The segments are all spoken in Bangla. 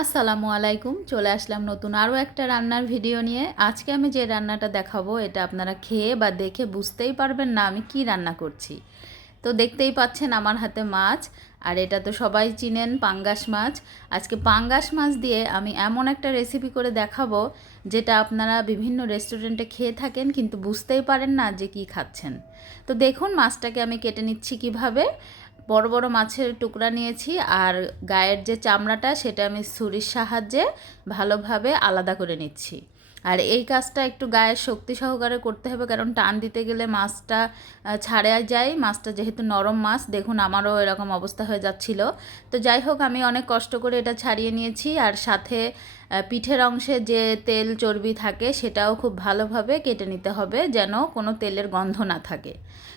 আসসালামু আলাইকুম। চলে আসলাম নতুন আরও একটা রান্নার ভিডিও নিয়ে। আজকে আমি যে রান্নাটা দেখাবো এটা আপনারা খেয়ে বা দেখে বুঝতেই পারবেন না আমি কি রান্না করছি। তো দেখতেই পাচ্ছেন আমার হাতে মাছ, আর এটা তো সবাই চিনেন, পাঙ্গাস মাছ। আজকে পাঙ্গাস মাছ দিয়ে আমি এমন একটা রেসিপি করে দেখাবো যেটা আপনারা বিভিন্ন রেস্টুরেন্টে খেয়ে থাকেন কিন্তু বুঝতেই পারেন না যে কি খাচ্ছেন। তো দেখুন মাছটাকে আমি কেটে নিচ্ছি কিভাবে। বড় বড় মাছের টুকরা নিয়েছি, আর গায়ের যে চামড়াটা সেটা আমি ছুরির সাহায্যে ভালোভাবে আলাদা করে নিচ্ছি। আর এই কাজটা একটু গায়ের শক্তি সহকারে করতে হবে, কারণ টান দিতে গেলে মাছটা ছাড়ে যায়। মাছটা যেহেতু নরম মাছ, দেখুন আমারও এরকম অবস্থা হয়ে যাচ্ছিল। তো যাই হোক, আমি অনেক কষ্ট করে এটা ছাড়িয়ে নিয়েছি। আর সাথে পিঠের অংশে যে তেল চর্বি থাকে সেটাও খুব ভালোভাবে কেটে নিতে হবে, যেন কোনো তেলের গন্ধ না থাকে।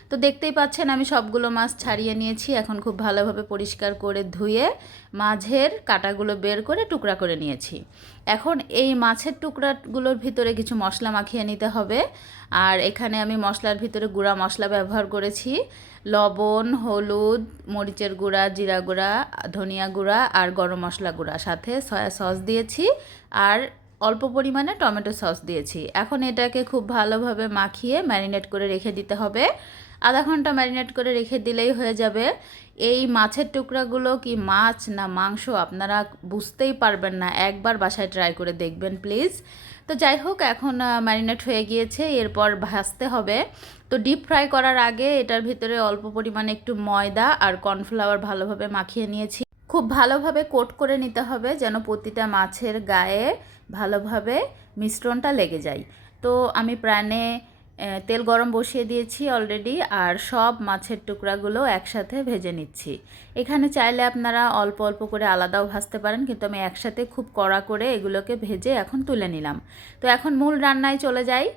তো দেখতেই পাচ্ছেন আমি সবগুলো মাছ ছাড়িয়ে নিয়েছি। এখন খুব ভালোভাবে পরিষ্কার করে ধুয়ে মাঝের কাঁটাগুলো বের করে টুকরা করে নিয়েছি। এখন এই মাছের টুকরাগুলোর ভিতরে কিছু মশলা মাখিয়ে নিতে হবে। আর এখানে আমি মশলার ভিতরে গুঁড়া মশলা ব্যবহার করেছি, লবণ, হলুদ, মরিচের গুঁড়া, জিরা গুঁড়া, ধনিয়া গুঁড়া আর গরম মশলা গুঁড়া, সাথে সয়া সস দিয়েছি আর অল্প পরিমাণে টমেটো সস দিয়েছি। এখন এটাকে খুব ভালোভাবে মাখিয়ে ম্যারিনেট করে রেখে দিতে হবে। আধা ঘন্টা ম্যারিনেট করে রেখে দিলেই হয়ে যাবে। এই মাছের টুকরাগুলো কি মাছ না মাংস আপনারা বুঝতেই পারবেন না, একবার বাসায় ট্রাই করে দেখবেন প্লিজ। তো যাই হোক, এখন ম্যারিনেট হয়ে গিয়েছে, এরপর ভাজতে হবে। তো ডিপ ফ্রাই করার আগে এটার ভিতরে অল্প পরিমাণে একটু ময়দা আর কর্নফ্লাওয়ার ভালোভাবে মাখিয়ে নিয়েছি। খুব ভালোভাবে কোট করে নিতে হবে যেন প্রতিটা মাছের গায়ে ভালোভাবে মিশ্রণটা লেগে যায়। তো আমি প্যানে তেল গরম বসিয়ে দিয়েছি অলরেডি, আর সব মাছের টুকরাগুলো একসাথে ভেজে নিচ্ছি। এখানে চাইলে আপনারা অল্প অল্প করে আলাদাও ভাজতে পারেন, কিন্তু আমি একসাথে খুব কড়া করে এগুলোকে ভেজে এখন তুলে নিলাম। তো এখন মূল রান্নায় চলে যাই।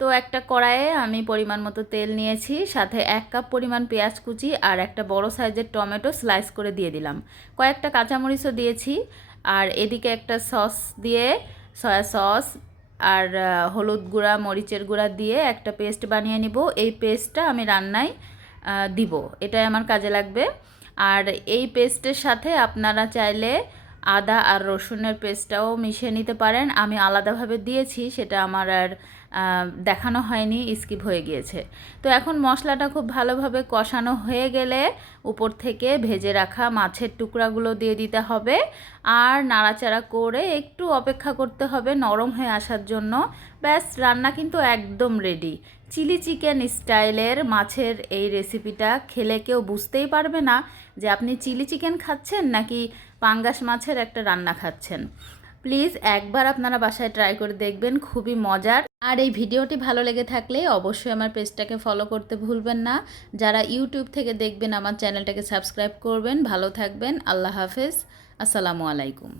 তো একটা কড়াইয়ে আমি পরিমাণ মতো তেল নিয়েছি, সাথে 1 কাপ পরিমাণ পেঁয়াজ কুচি আর একটা বড় সাইজের টমেটো স্লাইস করে দিয়ে দিলাম। কয়েকটা কাঁচামরিচও দিয়েছি। আর এদিকে একটা সস দিয়ে, সয়া সস আর হলুদ গুঁড়া, মরিচের গুঁড়া দিয়ে একটা পেস্ট বানিয়ে নিব। এই পেস্টটা আমি রান্নায় দিব, এটাই আমার কাজে লাগবে। আর এই পেস্টের সাথে আপনারা চাইলে আদা আর রসুনের পেস্টটাও মিশিয়ে নিতে পারেন। আমি আলাদাভাবে দিয়েছি, সেটা আমার আর দেখানো হয়নি, স্কিপ হয়ে গিয়েছে। তো এখন মশলাটা খুব ভালোভাবে কষানো হয়ে গেলে উপর থেকে ভেজে রাখা মাছের টুকরাগুলো দিয়ে দিতে হবে, আর নাড়াচাড়া করে একটু অপেক্ষা করতে হবে নরম হয়ে আসার জন্য। ব্যাস, রান্না কিন্তু একদম রেডি। চিলি চিকেন স্টাইলের মাছের এই রেসিপিটা খেলে কেউ বুঝতেই পারবে না যে আপনি চিলি চিকেন খাচ্ছেন নাকি পাঙ্গাস মাছের একটা রান্না খাচ্ছেন। প্লিজ একবার আপনারা বাসায় ট্রাই করে দেখবেন, খুবই মজার। আর এই ভিডিওটি ভালো লেগে থাকলে অবশ্যই আমার পেজটাকে ফলো করতে ভুলবেন না। যারা ইউটিউব থেকে দেখবেন আমার চ্যানেলটাকে সাবস্ক্রাইব করবেন। ভালো থাকবেন। আল্লাহ হাফেজ। আসসালামু আলাইকুম।